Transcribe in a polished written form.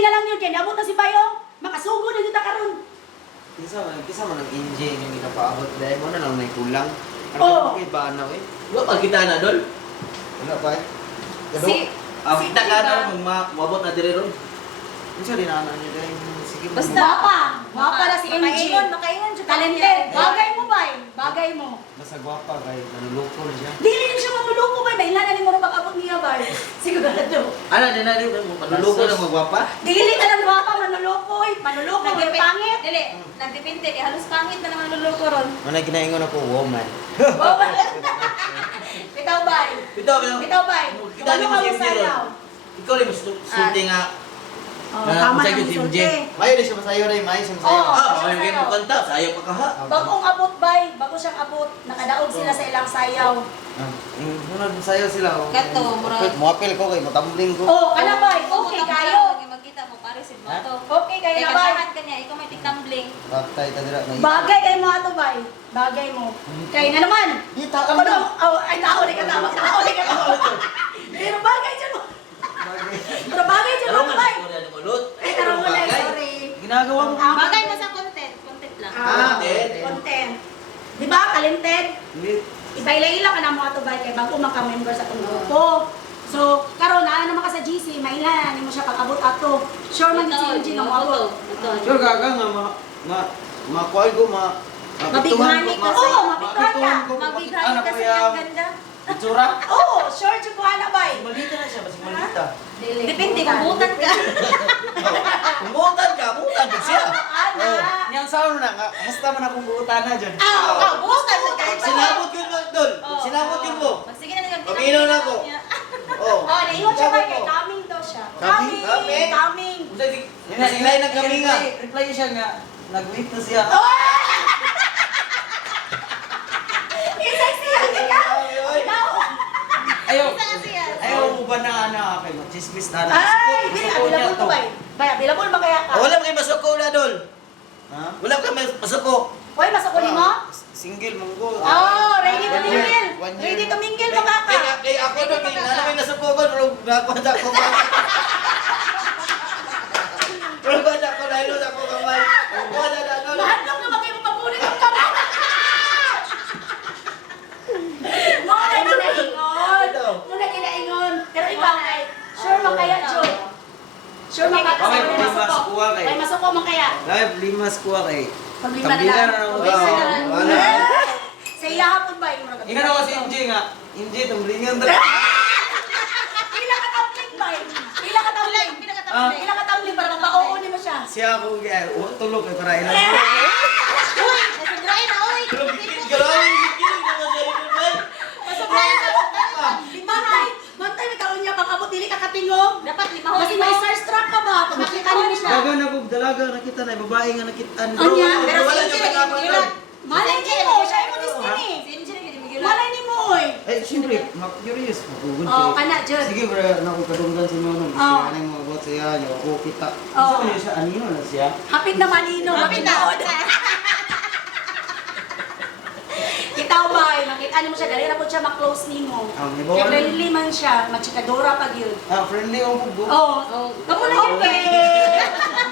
na lang yun, kaya naabot na si Bayo. Makasugo na kita karon. Kisa man ang engine yung ginapaabot dahil mo na lang may kulang. Ano Oo. bakit ba ano eh? Wala pa kita na, Dol. Wala pa eh. Kita ka na, mabot na dire ron. Yung sa dinaanan niyo dahil sige mo. Basta Wapa na si MJ. Makaingon siya. Talented. Bagay mo, Bay. Bagay mo. Basta gwapa kahit nanuloko na siya. Dili rin siya mamuluko, Bay. May ilan na ni mo rin pag-abot niya, Bay. Sigurado. Ano, din na rin, manuluko lang magwapa. Dili na lang Wapa, manuluko. Manuluko, may pangit. Dili, nagdepende. Halos pangit na naman nuloko ron. Manay kinaingon ako, woman. Bitaw, Bay. Bitaw, Bitaw, Bay. Kita Ano ni ka mo mo si MJ sayaw? ron. Ikaw rin mo sulti nga. Oh, Na- tama masaya na yun si yung MJ. sulti. Mayo di siya masayo rin, mayo siya masayo. Oo. Ay, kayo mo kanta, sayo pa ka ha. Bagong abot, Bay. Bago siyang abot. Nakadaog sila sa ilang sayaw. Yung munod masayo sila. oh. Gato, murag. Muapil ko kay matambling ko. Oh, kana, Bay. Okay kayo. Magkita mo, pare si Bato. Okay kayo Kaya na, Bay. kantahan ka niya, ikaw may tigtumbling. Patay ta dira na. Bagay kayo mo ato, Bay. Bagay mo. Kaya nga naman. Dita Ako na, ay tao ni ka tama. Tao ni ka tama. Pero bagay dyan mo. Pero bagay dyan mo, Bay. Eh, karong wala, sorry. Ginagawa mo. Bagay mo sa content. Content lang. Content. Di ba, talented? Hindi. Iba-ila ka na mo ato, Bay, kay bago maka-member sa itong grupo. So, karon na naman ka sa GC, mailan, hindi mo siya pag-abot ato. Sure man si MG na mo Sure gaga nga makuha ko Mabighani ka. Oo, mapituhan ka. Mabighani ka sa iyang ganda. Itsura. Oo, sure, Chukuana, Bay. Malita na siya, basta malita. Depende kung butan ka. Butan ka siya. Ana. Yang sound na, hasta man akong buutan na dyan. Butan ka. Sinabot yun mo, Dol. Sinabot yun mo. Sige na lang. Paminaw na ako. Oh. Oh, naingon siya, Bay, kay coming daw siya. Coming? Coming. Silay ng kami nga. Reply siya nga, nag-wait na siya. Isay siya, ikaw. Ikaw. Ayaw. Isa kasi yan. Ayaw mo ba na ano, kay mag-chismis na na? Ay, available ko, Bay. Bay, available ba kaya ka? Wala kayo masuko na, Dol. Ha? Wala kayo masuko. Hoy, masukuli mo? Single monggo. Oh, ready to mingle. 1 year. Ready to mingle mo, kaka. Kaya ako doon, may nasuko ko, pero nakwanda ko ba? Pero banda ko, nailot ako kamay. Wala na, Dol. Mahandog naman kayo mapagulit ang kamay. Muna kinaingon. Muna kinaingon. Pero ikaw, kay, sure mo kaya, Joy? Sure mo kaya Kamay, sa limas masuko? kuha kay. Ay, masuko mo kaya? Live, limas kuha kay. Paglima na Tambilan lang. na ako. Paglima na lang. Wala. Sa iya hapon ba yung mga Ikaw ako si MJ nga. MJ, tumblingan na. Pila ka tumbling ba? Pila ka tumbling? Pila ka tumbling para mapaoon mo siya. Siya ako, tulog kay para ilang. Uy, nasubrahin na, uy. Grabe, kikinig naman siya rin, Dol. Nasubrahin na. Mantay, may kaon niya, baka dili ka katingog. Dapat lima Kasi may starstruck ka ba? Pag makita niyo siya. Daga na kog dalaga nakita na babae nga nakita. Anya? Pero Wala si niyo MJ pa lagi migulan. Malay niyo mo, siya yung destiny. Si MJ lagi migulan. Malay ni mo, oy. Eh, siyempre, curious ko. Oh, kana, Jud. Sige, bro, na ako kadunggan sa mga nung. Oh. Ano yung mga bot siya, yung ako kita. Oh. Isa niya siya, anino na siya. Hapit na manino. Hapit na. Itaw ba, makita niyo mo siya, dali na po siya ma-close ni mo. May Kaya bawal. friendly man siya, magchikadora pag yun. Friendly ako po. Oh, kamu na yun, eh.